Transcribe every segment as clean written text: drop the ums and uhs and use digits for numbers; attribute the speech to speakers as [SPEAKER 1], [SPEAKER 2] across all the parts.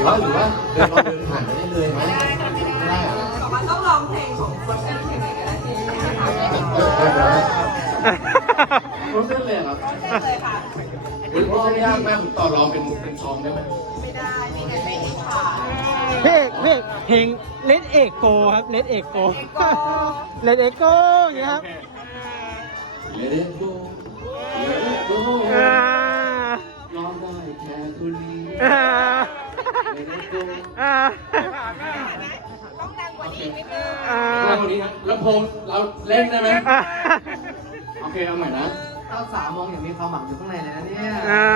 [SPEAKER 1] ว่าเดินผ่านไปได้เลยไหมไม่ได้เหรอ
[SPEAKER 2] บอกว่าต้องร้องเพลงของโค้ชเพลงไหนก็ได้ที่
[SPEAKER 1] โค้ชเลยครับ
[SPEAKER 2] เลยค่ะ
[SPEAKER 1] คุณพ่อยากมากผมต่อรองเป็นซองได้ไหม
[SPEAKER 2] ไม่ได้มีกันไม่ให้ผ่าน
[SPEAKER 3] เพลงเลดเอกโกครับเลดเอกโกเลดเอกโกอย่างเงี้ยครับ
[SPEAKER 1] Let it go Let it go ร้องได้แค่คนนี้ Let it go
[SPEAKER 2] ต้องดังกว่านี้นิดนึง
[SPEAKER 1] แล้วคนนี้ครับลำโพงเราเล่นได้ไหมโอเคเอาใหม่นะเจ้าสาวมองอย่างมีความหวังอยู่ข้างในเลยนะเนี่ย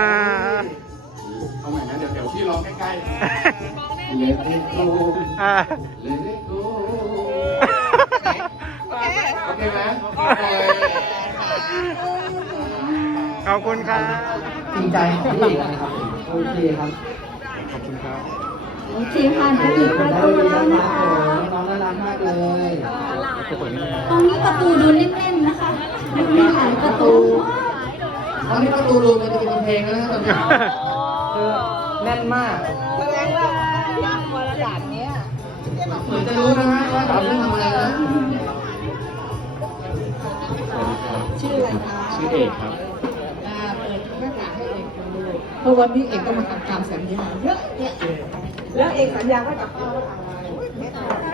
[SPEAKER 1] เอาใหม่นะเดี๋ยวพี่ร้องใกล้ๆ Let it go Let it go โอเคไหม
[SPEAKER 3] ขอบคุณครับ
[SPEAKER 1] จริงใจของพี่เอกนะครับโอเคครับ
[SPEAKER 3] ขอบคุณครับ
[SPEAKER 4] โอเคผ่านไปอีกประตูแล้วนะคะ
[SPEAKER 1] น้องน่ารักมากเลย
[SPEAKER 4] ตรงนี้ประตูดูเล่นๆนะคะมีหลายประตู
[SPEAKER 1] ตอนนี้ประตูรูมมันจะเป็นกำแพงแล้วนะครับตอนนี้แน่นมาก
[SPEAKER 2] แสดงว่าระดับนี้
[SPEAKER 1] เหมือนจะรู้นะฮะว่าเราต้องทำอะไรนะ
[SPEAKER 2] ชื่ออะไรคะ
[SPEAKER 1] ชื่อเอกครับ
[SPEAKER 2] เปิดหน้ากากให้เอกดูเพราะวันนี้เอกก็มาทำตามสัญญาเยอะแยะแล้วเอกสัญญาไว้กับพ่อว่าอะไร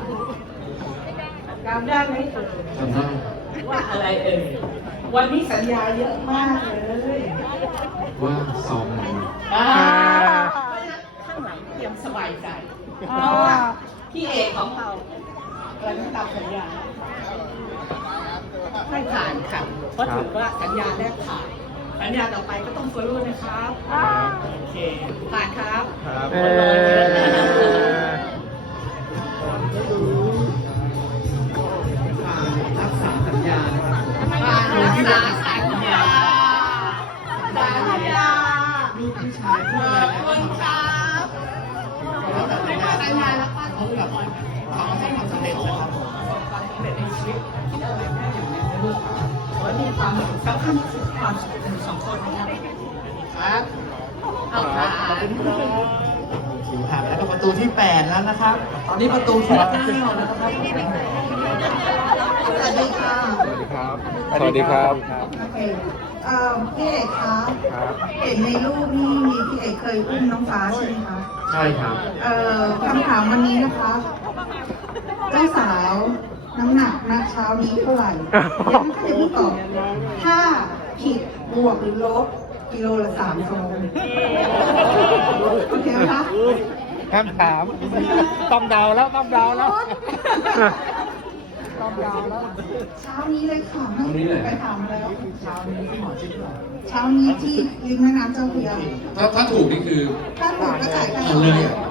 [SPEAKER 2] จำได้ไหม
[SPEAKER 1] จำได้
[SPEAKER 2] ว่าอะไรวันนี้สัญญาเยอะมากเลย
[SPEAKER 1] ว่าซองไหน
[SPEAKER 2] ข้างหลังเตรียมสบายใจเพราะว่าพี่เอกของเราเราต้องตามสัญญาให้ผ่านค่ะเพราะถือว่าสัญญาแรกผ่านสัญญาต่อไปก็ต้องตัวรุ่นนะครับโอเคผ่านครับ
[SPEAKER 1] รักษาสัญญานะครับ
[SPEAKER 2] ผ่านรักษาสัญญาสัญญา
[SPEAKER 1] ลูกผู้ชายพูดอะไร
[SPEAKER 2] ขอบคุณครับ
[SPEAKER 1] แล้วแต่สัญญาสัญญาแล้วก็เขาแบบเขาให้ความสำเร็จนะครับ
[SPEAKER 2] ความสำเร็จในชีวิตคิดอะไรได้อย่างนี้นะลูกขอให้มีความสุขสำคัญที่สุดความสุขของสองคนนะครับ
[SPEAKER 1] ครับ
[SPEAKER 2] เอาผ่าน
[SPEAKER 1] ถึงผ่านแล้วก็ประตูที่ 8 แล้วนะครับ ตอนนี้ประตูที่ 9 นะครับ
[SPEAKER 2] สวัสดีค่ะ
[SPEAKER 3] สวัสดีครับ
[SPEAKER 5] โอเคพี่เอกคะเห็นในรูปนี่มีพี่เอกเคยอุ้มน้องฟ้าใช่ไหมคะ
[SPEAKER 1] ใช่ครับ
[SPEAKER 5] คำถามวันนี้นะคะ เจ้าสาวน้ำหนักณเช้านี้เท่าไหร่ยังไม่ได้ตอบ ถ้าผิดบวกหรือลบกิโลละ3 ฟองโอเคไหมคะ
[SPEAKER 3] คำถามต้องเดาแล้วต้องเดาแล้ว
[SPEAKER 5] เช้านี้เลยค่ะไม่
[SPEAKER 1] เช้านี้เลย
[SPEAKER 5] ไปถามแล้ว เช้านี้ที่หมอชิดเช้านี้ที่ริมแม่น้ำเจ้าพระยา
[SPEAKER 1] ถ้าถูกนี่คือ
[SPEAKER 5] ถ้าถูกก็จ่ายกัน
[SPEAKER 1] เอาเลยอ่ะ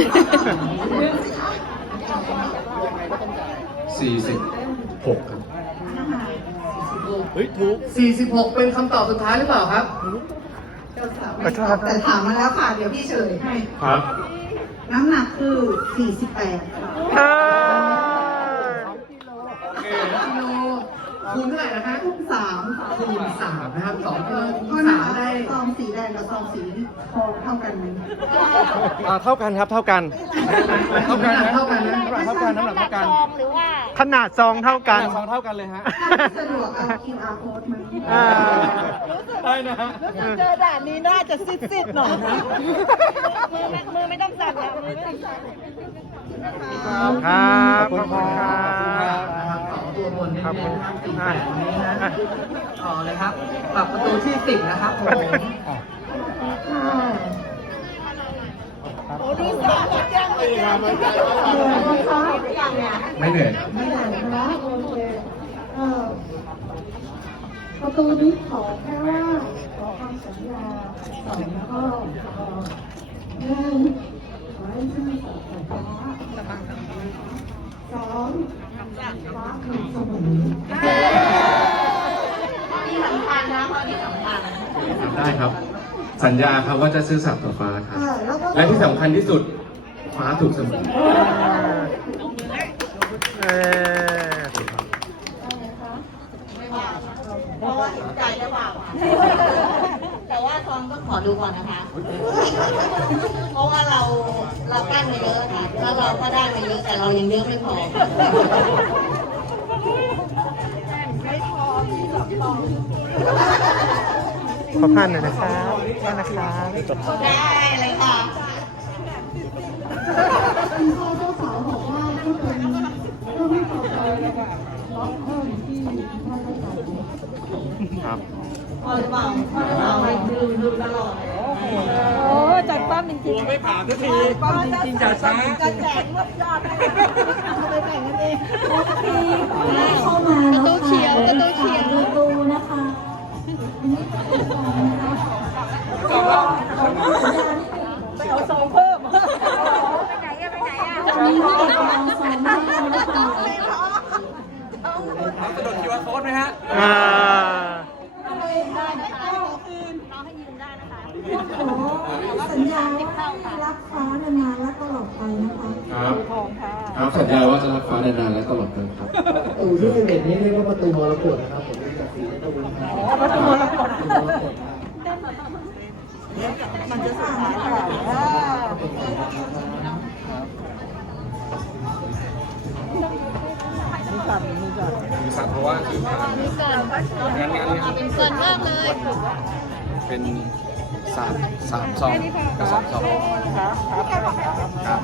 [SPEAKER 1] 46 ครับ
[SPEAKER 3] เฮ้ยถูก
[SPEAKER 1] 46 เป็นคำตอบสุดท้ายหรือเปล่าครับ
[SPEAKER 5] แต่ถามมาแล้วค่ะ เดี๋ยวพี่เฉลยให้
[SPEAKER 1] ครับ
[SPEAKER 5] น้ำหนักคือ 48 ค่ะ
[SPEAKER 1] กิโลคูณเท่าไหร่นะคะ
[SPEAKER 5] คูณ3ค่ะ
[SPEAKER 1] คูณ3นะครับ2กิโลคู
[SPEAKER 5] ก็
[SPEAKER 1] ณ
[SPEAKER 5] นะ
[SPEAKER 1] 3ได้
[SPEAKER 5] ซองสีแดงกับซองสีทองเท่ากันไหม
[SPEAKER 3] เท่ากันครับเท่ากัน
[SPEAKER 1] เท่ากันนะเท่ากันนะ
[SPEAKER 3] เท่ากันน้ำหนักเท่ากันขนาดซองเท่ากันซองเท่ากันเลยฮะ
[SPEAKER 5] ถ้าไม่สะดวกเอา QR code มา
[SPEAKER 3] ได้นะฮะ
[SPEAKER 2] เจอด่านนี้น่าจะซิดๆหน่อยนะมือไม่ต้องสั่นแล้วมือไม่ต้องสั่น
[SPEAKER 3] ครับขอบคุณครับ
[SPEAKER 1] นะครับสองตัวบนนี่
[SPEAKER 3] ครับผม
[SPEAKER 1] 48นี้นะต่อเลยครับปรับประตูที่ 10 นะครับผม
[SPEAKER 2] โอ้ดูสาวยังเลยอ่ะ
[SPEAKER 1] ไม่เหนื่อย
[SPEAKER 5] ไม่ได้นะโอเคประตูนี้ขอแค่ว่าขอคำสัญญา2ข้อ1ขอให้ท่านสอบฟ้า2ฟ้าคือสมุน
[SPEAKER 2] นี่สำคัญนะข้อนี้สำคัญ
[SPEAKER 1] ได้ครับ สัญญาครับว่าจะซื่อสัตย์ต่อฟ้าครับ
[SPEAKER 5] แล้วก็
[SPEAKER 1] และที่สำคัญที่สุดฟ้าถูกเสมอ
[SPEAKER 2] เพราะว่าใจจะบาปแต่ว่าทองก็
[SPEAKER 6] ขอดูก่อนนะคะ เพราะว่าเรากั้นมาเยอะค่ะ แล้วเราก็ได้มาเยอะแต่เรายังเยอะไม่พอ
[SPEAKER 3] ขอผ่านหน่อยนะครับผ่านนะครับ
[SPEAKER 6] ได้เลยค่ะ
[SPEAKER 4] คุณพ่อเจ้าสาวบอกว่าก็เป็นเรื่องไม่พอใจล็อกเพิ่มที่ท่านได้จ่าย
[SPEAKER 3] ครับ
[SPEAKER 6] พอหรือเปล่าพอหรือเปล่าดูตลอด
[SPEAKER 2] โอ้จัดป้อมจริงๆ
[SPEAKER 3] ไม่ผ่านทุกที
[SPEAKER 2] ป้อมจริงๆจัดป้อมจะแจกรวบยอดเลยเอาไปแบ่งกันเองโอเค
[SPEAKER 4] เข้ามาแล้วค่ะประตูนะคะ
[SPEAKER 2] ไปเอาซองเพิ่ม
[SPEAKER 4] ตอนนี้พี่เอกกำลังซ้อมให้นะคะ
[SPEAKER 3] สะดดคิวอาร์โค้ดไหมฮะ
[SPEAKER 4] สัญญาว่ารักฟ้านานๆและตลอดไปนะคะ
[SPEAKER 1] ครับครับสัญญาว่าจะรักฟ้านานๆและตลอดไปครับ
[SPEAKER 7] ประตูที่11นี้เรียกว่าประตูมรกตนะครับผมเป็นจากสีประตูนะครับ
[SPEAKER 2] ประตูมรกต
[SPEAKER 7] ประตูมรกตครับ
[SPEAKER 2] มันจะสุดท้ายค่ะ มีสัตว์มีสัตว์
[SPEAKER 3] มีสัตว์เพราะว่าคือผ่านงั้นเป็นเกินมากเลย เป็นสามซองกับ2 ซองครับ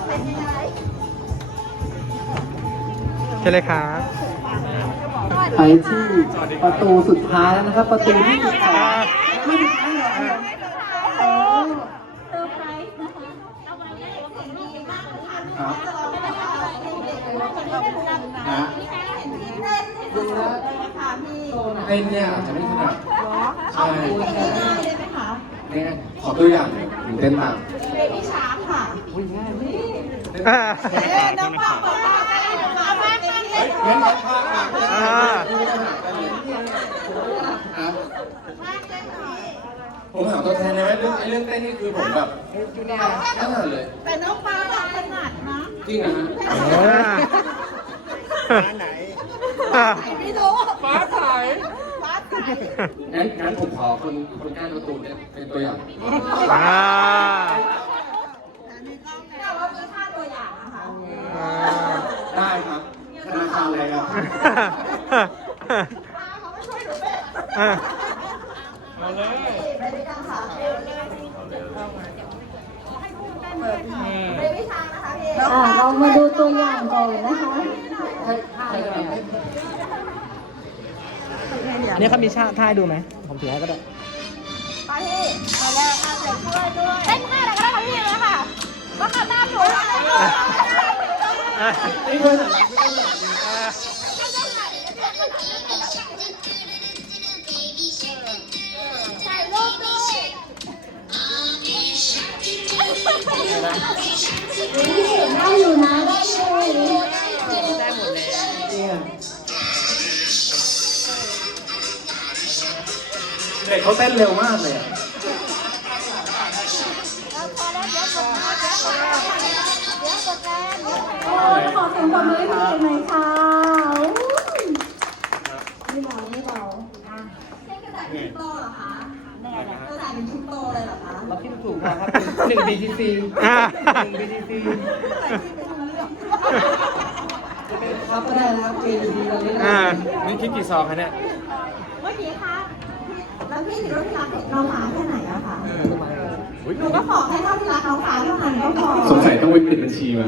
[SPEAKER 3] ใช่เลยครับ
[SPEAKER 7] ไปที่ประตูสุดท้ายแล้วนะครับ ประตูที่12ไม่สุดท้ายหรอกครับ
[SPEAKER 4] เซอร์ไพรส์นะคะ
[SPEAKER 1] ครับนะดูนะเต้นเนี่ยอาจจะไม่ถนัดใช่เนี่ยขอตัวอย่างหนูเต้นตาม
[SPEAKER 6] พี่ช้างค่ะ
[SPEAKER 2] น้องป้อมบอกว่า
[SPEAKER 1] งั้นพาอ่ะผมถามตัวแทนเลยไหมเรื่องเต้นนี่คือผมแบบถนัดเลย
[SPEAKER 2] แต่น้องป้าบอกถนัดนะ
[SPEAKER 1] จริงนะฮะ
[SPEAKER 2] ไม่รู้ฟ้าใส
[SPEAKER 1] งั้นผมขอคนก้านประตูเนี่ยเป็นตัวอย่าง
[SPEAKER 6] เรามีค่าตัวอย่างนะคะ
[SPEAKER 1] ได้ครับธนาคารอะไรครับ
[SPEAKER 3] เอาเลย
[SPEAKER 6] ไปด้วยกันค่ะไปพี่ช้างนะคะพี่
[SPEAKER 4] เรามาดูตัวอย่างก่อนนะคะ
[SPEAKER 3] อันนี้เขามีท่าให้ดูไหม ผมถือให้ก็ได้
[SPEAKER 6] ไปพี่มาแล้วค่ะเสร็จช่วยด้วยเต้นท่าอะไรก็ได้ค่ะพี่เลยค่ะมาขับตามหนูเลย
[SPEAKER 1] นี่คือ
[SPEAKER 6] ถ่ายรูปด้วย
[SPEAKER 4] ได้อยู่นะได้อยู่
[SPEAKER 1] เด็กเขาเต้นเร็วมากเลยอ่ะ
[SPEAKER 4] โอ้ยขอเสียงปรบมือให้พี่เอกหน่อยค่ะไม่เบาไม่เบา
[SPEAKER 6] โตเหรอคะก็ถ่ายเป็นชุดโตเลยเหรอคะ
[SPEAKER 7] เราคิดถูกนะครับเป็น1 BTC 1 BTC จะเป็นครับก็ได้นะครับ JBC ตอนนี้นะครับ
[SPEAKER 3] นี่คิดกี่ซองคะเนี่ย
[SPEAKER 6] เมื่อกี้คะแล้วพี่ถือว่าพี่รักน้องฟ้าแค่ไหนอะคะหนูก็ขอแค่เท่าที่รักน้องฟ้าเท่านั้นก็พอ
[SPEAKER 1] สงสัยต้องไปปิดบัญชีมา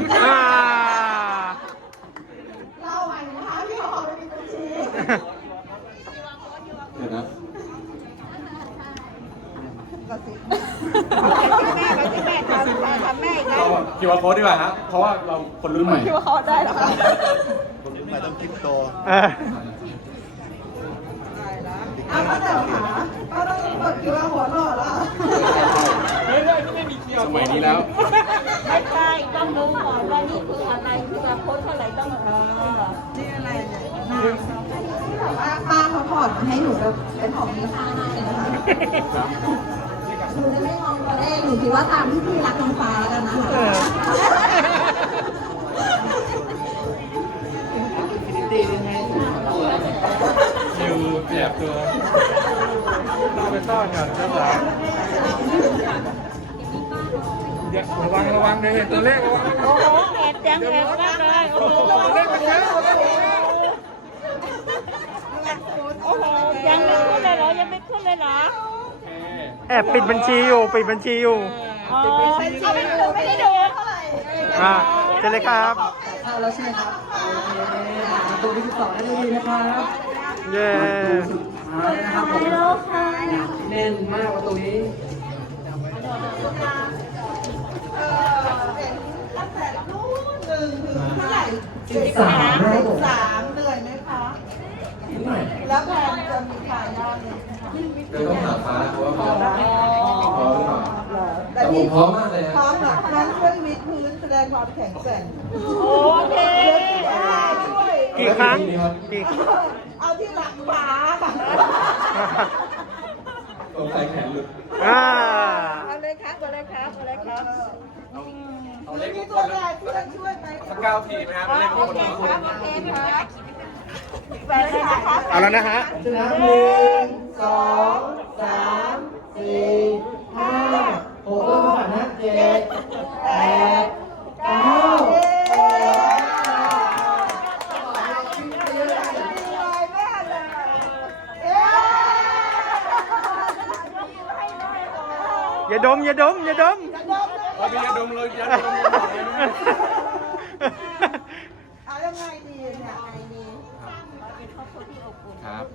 [SPEAKER 6] เล่าใหม่นะคะพี่ขอไปเป็นบัญชี
[SPEAKER 1] เดี๋ยวนะ
[SPEAKER 3] เราคิวอาร์โค้ดดีกว่าฮะ เพราะว่าเราคนรุ่นใหม่
[SPEAKER 2] เขาได้เหรอคะ
[SPEAKER 6] เอาก็เดี๋ยวค่ะก็ต้องกดคิวอาร์โค้ดหล่อแล้ว
[SPEAKER 3] สมัยนี้แล้ว
[SPEAKER 2] ไม่ใช่ต้องดูก่อนว่านี่คืออะไรคือโค้ดเท่าไหร่ต้องนี่อะไรเนี่ย
[SPEAKER 6] ว่าป้าเขาถอดมาให้หนูแบบเป็นของมีค่ามากเลยนะคะหนูจะไม่มองตัวเลขหนูคิดว่าตามที่พี่รักน้องฟ้าแล้วกันนะคะ
[SPEAKER 3] คิวแอบตัวต้องไปซ่อนก่อนเจ้าสาวระวังเลยตัวเลขระวัง
[SPEAKER 8] โอ้โหแอบจังแอบมากเลยโอ้โห
[SPEAKER 3] ตัวเลขมันเยอะ
[SPEAKER 8] โอ้โหยังไม่ขึ้นเลยเหรอยังไม่ขึ้นเลยเหรอ
[SPEAKER 9] แอบปิดบัญชีอยู่ปิดบัญชีอยู่
[SPEAKER 8] อ๋อ
[SPEAKER 6] ไม่ได้ดูเท่าไหร่
[SPEAKER 9] เชิญเลยครับ
[SPEAKER 7] เข้าแล้วใช่ไหมครับโอเคประตูที่12ได้ดีนะครับ
[SPEAKER 9] เย้
[SPEAKER 7] ประตูสุดท้ายนะครับผมแน่นมากประตูนี้
[SPEAKER 6] ตั้งแต่รุ่นหนึ่งถึงเท่าไหร่
[SPEAKER 7] 13นะครับผม
[SPEAKER 6] 13เหนื่อยไหมคะ
[SPEAKER 1] นิดหน่อย
[SPEAKER 6] แล้วแพนจะมีขายยอดเลย
[SPEAKER 1] เดี๋ยวต้องถามฟ้าเพราะว่าเขาพร้อมหรือเปล่าแต่ผมพร้อมมากเลยนะ
[SPEAKER 6] พร้อมเหรอนั้นช่วยวิดพื้นแสดงความแข็งแกร่ง
[SPEAKER 8] โอเค
[SPEAKER 6] ด้วย
[SPEAKER 9] กี่ครั้งกี่
[SPEAKER 6] เอาที่หลังขวา
[SPEAKER 1] สงสัยแขนหลุด
[SPEAKER 8] เอาเลยครับเอาเลยครับเอาเลยครับ
[SPEAKER 3] เอาเลข
[SPEAKER 6] มี
[SPEAKER 3] มงค
[SPEAKER 6] ตัว
[SPEAKER 3] ล
[SPEAKER 6] แรกที่จะช่วยไหม
[SPEAKER 3] สัก9 ทีไหมครับเลขมงคล
[SPEAKER 8] ครับโอเคครับไปเลยนะครับ
[SPEAKER 9] เอาแล้วนะฮะ
[SPEAKER 7] ชนะ1 2 3 4 5 6เริ่มผ่านนะ7 8 9
[SPEAKER 9] อย่าดมอย่าดมอย่าดม
[SPEAKER 3] เอาไปยาดมเลยยาดมบอกเลยนะ
[SPEAKER 6] เอายังไงดีเนี่ยไงดี
[SPEAKER 3] ครับ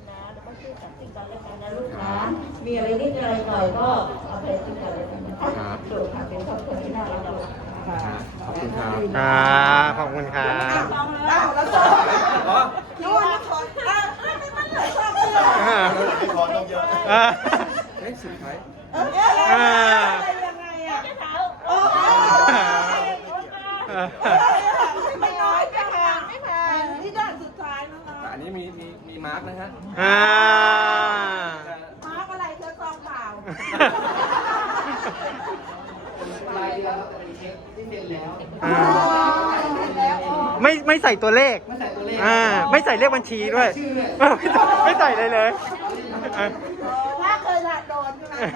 [SPEAKER 8] มีอะไรนิดอะไรหน่อยก็เอาไปติดกันเลยนะครับ
[SPEAKER 3] ครับ
[SPEAKER 8] ถูกค่ะเป็นครอบครัวที่น่ารัก
[SPEAKER 3] ขอบคุณครับ
[SPEAKER 9] ขอบคุณครับ
[SPEAKER 6] อ้าวแล้วก็
[SPEAKER 3] อ๋อ
[SPEAKER 6] นู่นขออ้าวไม่มันเหลือชอบเพื่อน
[SPEAKER 3] ที่คอนต้องเยอะ
[SPEAKER 9] อ่า
[SPEAKER 3] เฮ้ยสุดท้าย
[SPEAKER 6] อะไรยังไงอ่ะโอ้ไม่น้อยไม่แพงไม่แพงที่ด้านสุดท้ายนะคะ
[SPEAKER 3] แต่อันนี้มีมาร์กนะฮะ
[SPEAKER 6] มาร์กอะไรเธอซองเปล่า
[SPEAKER 7] รายเดือนเราจะเป็นเช็คที่เซ็นแล้ว
[SPEAKER 9] ไม่ใส่ตัวเลข
[SPEAKER 7] ไม่ใส่ตัวเลข
[SPEAKER 9] ไม่ใส่เลขบัญชีด้วย ไม่ใส่เลยเลย
[SPEAKER 6] ถ้าเคยโดนใช่ไหม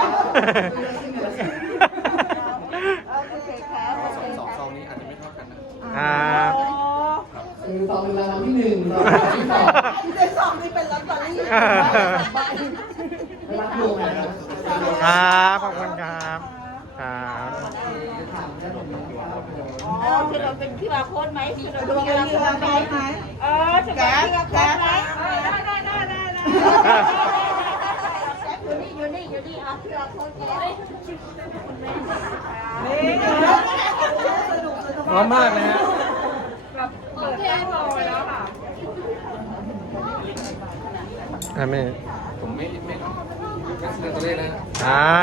[SPEAKER 6] โอเคครับ
[SPEAKER 3] สองซองนี้อาจจะไม่เท่ากันนะ
[SPEAKER 9] ครับ
[SPEAKER 7] คือซองหนึ่งรางวัลที่1ซองที่2
[SPEAKER 6] ที่เป็นสองนี่เป็นลอตเตอรี่
[SPEAKER 7] ไม่รับรวมนะครับ
[SPEAKER 9] ครับขอบคุณครับครับ
[SPEAKER 7] ถามได้ผมนะครับ
[SPEAKER 8] อ๋อคือเราเป็นที่ว่าโค้ดไหมคือเรา
[SPEAKER 6] ดู
[SPEAKER 8] ดู
[SPEAKER 6] กัน
[SPEAKER 8] ที่
[SPEAKER 6] เรื
[SPEAKER 8] ว่า
[SPEAKER 6] อ
[SPEAKER 8] โค้
[SPEAKER 6] ไป
[SPEAKER 8] ดไหม
[SPEAKER 6] ไหม
[SPEAKER 8] ถึงเป็นที่ว่าโค้ดไหมได้อยู่นี่เอาที่ว่าโค้ดแก
[SPEAKER 6] สนุก
[SPEAKER 3] พร้อมมากเลยฮะ
[SPEAKER 8] โอเคพอแล้วค่ะ
[SPEAKER 9] ไม่
[SPEAKER 3] ผมไม่เลือกตัวเลขนะครับ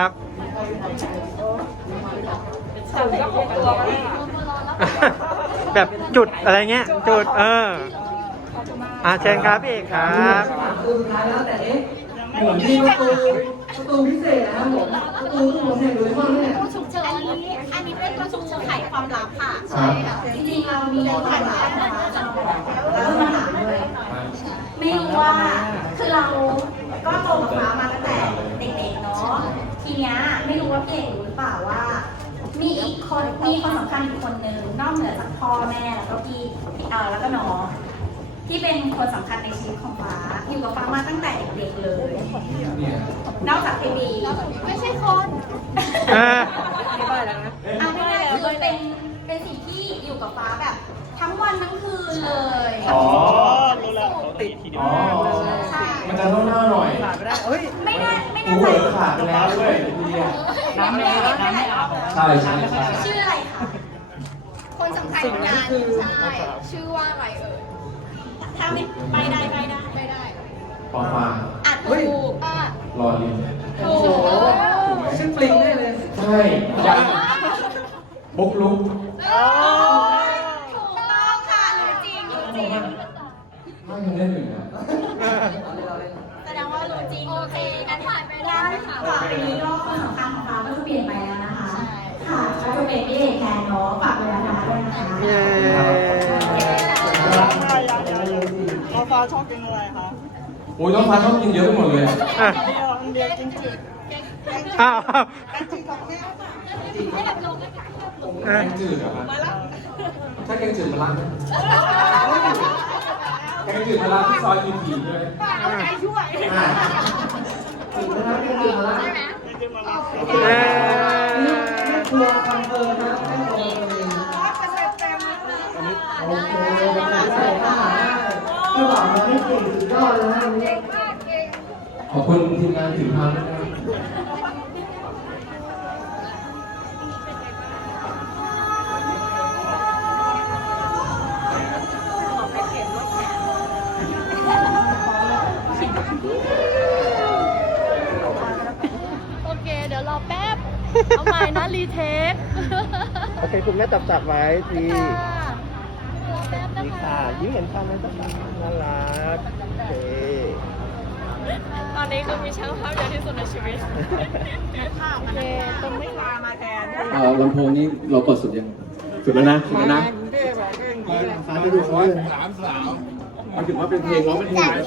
[SPEAKER 9] แบบจุดอะไรเงี้ย จุดเชิญครับพี่เอกครับ
[SPEAKER 7] ประตูสุดท้ายแล้วแต่เหมือนมีประตูพิเศษนะครับผมประตูที่ผมเห็นดูในห้องเนี่ย
[SPEAKER 6] ฉุกเฉินอันนี้เป็นตัวฉุกเฉินไขความลับค่ะ
[SPEAKER 1] ใช่
[SPEAKER 6] จริงๆเรามีความลับนะคะแล้วมาถามเลยไม่รู้ว่าคือเราก็โตกับฟ้ามาตั้งแต่เด็กๆเนาะทีเนี้ยไม่รู้ว่าพี่เอกรู้หรือเปล่าว่า มีอีกคนมีคนสำคัญอีกคนนึงนอกเหนือจากพ่อแม่แล้วก็พี่แล้วก็น้องที่เป็นคนสำคัญในชีวิตของฟ้าอยู่กับฟ้ามาตั้งแต่เด็กๆเลย
[SPEAKER 1] เนี่ย
[SPEAKER 6] นอกจากพี่บีไม่ใช่คน
[SPEAKER 8] ไม่ได้แล้วนะ
[SPEAKER 6] ไม่ได้คือเป็นสิ่งที่อยู่กับฟ้าแบบ ทั้งวันทั้งคืนเลย
[SPEAKER 1] อ๋อ
[SPEAKER 8] รู้แล้วติดทีเดียว
[SPEAKER 1] อ๋อ
[SPEAKER 6] ใช่
[SPEAKER 1] มันจะต้องหน้าหน่อย
[SPEAKER 6] ไม่แน่
[SPEAKER 1] หู
[SPEAKER 6] ใจ
[SPEAKER 1] เผลอขาดไปแล้วด้วยทีอ่ะ
[SPEAKER 8] น้ำไม่อาบน้ำไม่อาบ
[SPEAKER 1] ใช่ใช่ใช่
[SPEAKER 6] ชื่ออะไรคะ
[SPEAKER 10] คนสำคัญงานใช่ ชื่อว่าอะไรเอ่ย
[SPEAKER 6] ถ้าไม่ไปได้
[SPEAKER 10] ไม่ได้
[SPEAKER 1] ปอฟา
[SPEAKER 6] อาจถูก
[SPEAKER 10] อ่ะ
[SPEAKER 1] รอลิน
[SPEAKER 10] ถูก
[SPEAKER 7] ชื่อปลิงได้เลย
[SPEAKER 1] ใช่ยังบุกลุก
[SPEAKER 6] ถูกต้องค่ะรู้จริงรู้จริง
[SPEAKER 1] ไม่ยังได้หนึ่งอ่ะ
[SPEAKER 6] แสดงว่ารู้จริง
[SPEAKER 10] โอเคงั้นผ่านไปได้ค่ะ
[SPEAKER 6] ต่อไปนี้ก็คนสำคัญของฟ้าก็จะเปลี่ยนไปแล้วนะคะ ค่ะก็จะเป็นพี่เอกแทนเนาะฝากเวลาด้วยนะคะ
[SPEAKER 9] เย้
[SPEAKER 8] น้องฟ้าชอบกินอะไรคะ
[SPEAKER 1] โอ้ยน้องฟ้าชอบกินเยอะไปหมดเลยอะ
[SPEAKER 9] อ่ะ
[SPEAKER 8] เดียวกินจืด
[SPEAKER 9] อ้าว
[SPEAKER 1] แกงจืดเหรอครับถ้าแกงจืดมะระไหมแกงจืดมะระที่ซอยทีๆใช่ไหมเอาใจช่วยจืดมะระแกงจืดมะระ
[SPEAKER 9] เอ้ย
[SPEAKER 7] ครัวคำเอิญนะแม่ครัวคำเอิญโอเคใส่ข้าวได้ก็บอกมาไม่เก่งสุดยอดเลยนะวันนี้
[SPEAKER 1] ขอบคุณทีมงานถือพานด้วยนะครับ
[SPEAKER 8] โอเค เดี๋ยวรอแป๊บ เอาใหม่นะรีเทค
[SPEAKER 7] โอเคคุณแม่จับไว้ที
[SPEAKER 8] ค่ะรอแป๊บนะ
[SPEAKER 7] นี่
[SPEAKER 8] คะ
[SPEAKER 7] ค่ะยิ้มเห็นฟันนะจ๊ะน่ารักโอเค
[SPEAKER 8] ตอนนี้คือมีช่างภาพเยอะที่สุดในชีวิตโอเคตรงไม่มามาแทน
[SPEAKER 1] ลำโพงนี้เราเปิดสุดยังสุดแล้วนะสุดแล้วนะ
[SPEAKER 7] ฟ้าจะดูเขาเลย
[SPEAKER 1] มันถือว่าเป็นเพลงร้องเป็นเพลง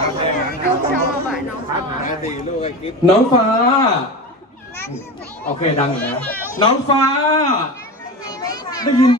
[SPEAKER 7] น้องฟ้า
[SPEAKER 1] โอเคดังอยู่นะน้องฟ้าได้ยิน